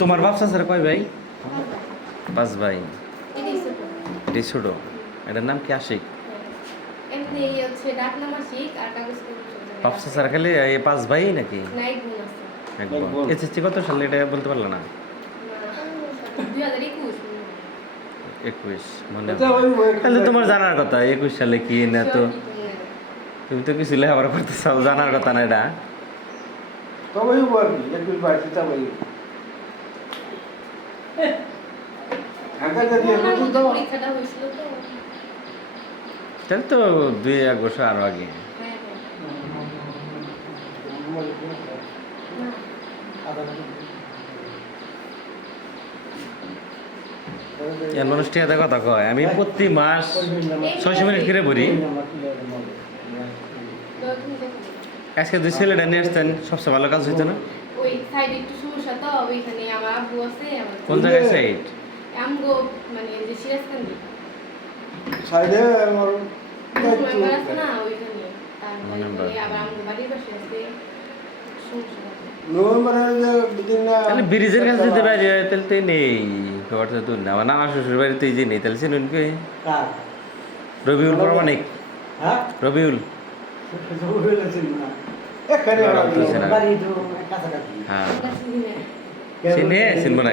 তোমার ব্যবসা স্যার কয় ভাই? পাঁচ ভাই। এটাই ছোট এটার নাম কি আশিক? স্যার খালি পাঁচ ভাই নাকি। এসএসসি কত সালে এটা বলতে পারল না? একুশ। মনে তাহলে তোমার জানার কথা একুশ সালে কি না তো? তুমি তো কিছু লেখাপড়া করতে চাও জানার কথা না এটা। তবে আর কি একুশ বাইশে তবে ঢাকা যদি একুশ তো পরীক্ষাটা হয়েছিল তো তাহলে তো দুই এক বছর আরও আগে হ্যাঁ এর কথা কয় আমি প্রতি মাস ছয়শো মিনিট করে ভরি আজকে দুই ছেলেটা নিয়ে আসতেন সবচেয়ে ভালো কাজ হইতো না? ওই সাইডে একটু সমস্যা তো ওইখানে আমার আব্বু আছে আমার কোন জায়গায় সাইড আমগো মানে যে সিরাজকান্দি সাইডে আমার না ওইখানে। তারপরে আবার আমগো বাড়ির পাশে আছে। সমস্যা যে দিন না তাহলে ব্রিজের কাছে যদি বাইরে তাহলে তো নেই। তো না। আমার নানা শ্বশুর বাড়িতে যে নেই তাহলে চিনুন কি? কার? রবিউল প্রমাণিক। হ্যাঁ? রবিউল। এখানে বড় আমার অফিসে না। বাড়ি তো কাছাকাছি হ্যাঁ আমরা চিনি না। চিনে, চিনবো না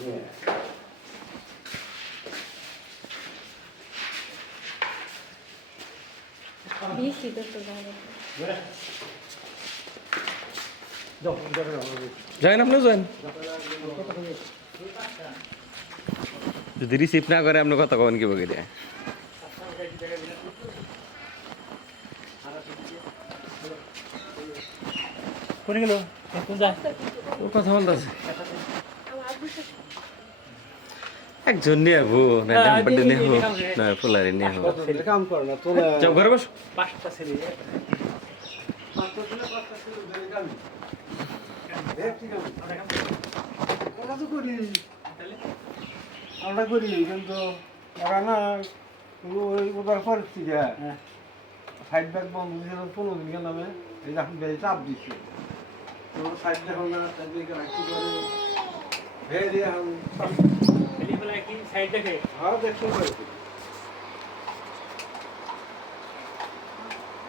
দিয়েছি তো তো ভালো। যাই না আপনি যান যদি রিসিভ না করে আপনি কথা কবেন কি বকে দেয় কোনে গেল কোন যায় ও কথা বলতেছে একজন নিয়ে হব না নাম্বারটা নিয়ে হব না ফুলারি নিয়ে হব কাম করে না তোলা যাও ঘরে বস। পাঁচটা ছেলে। ওরা তো করি আমরা করি কিন্তু ওরা না ওই ওবার পরিস্থিতি হ্যাঁ। সাইড ব্যাগ বন্ধ ছিল পনেরো দিন কেন এই যখন বেশি চাপ দিচ্ছে তো সাইড দেখো না সাইড দেখে রাখতে পারে। ভেয়ে এখন কি সাইড দেখে হ্যাঁ দেখতে পারি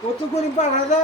কত করে যায়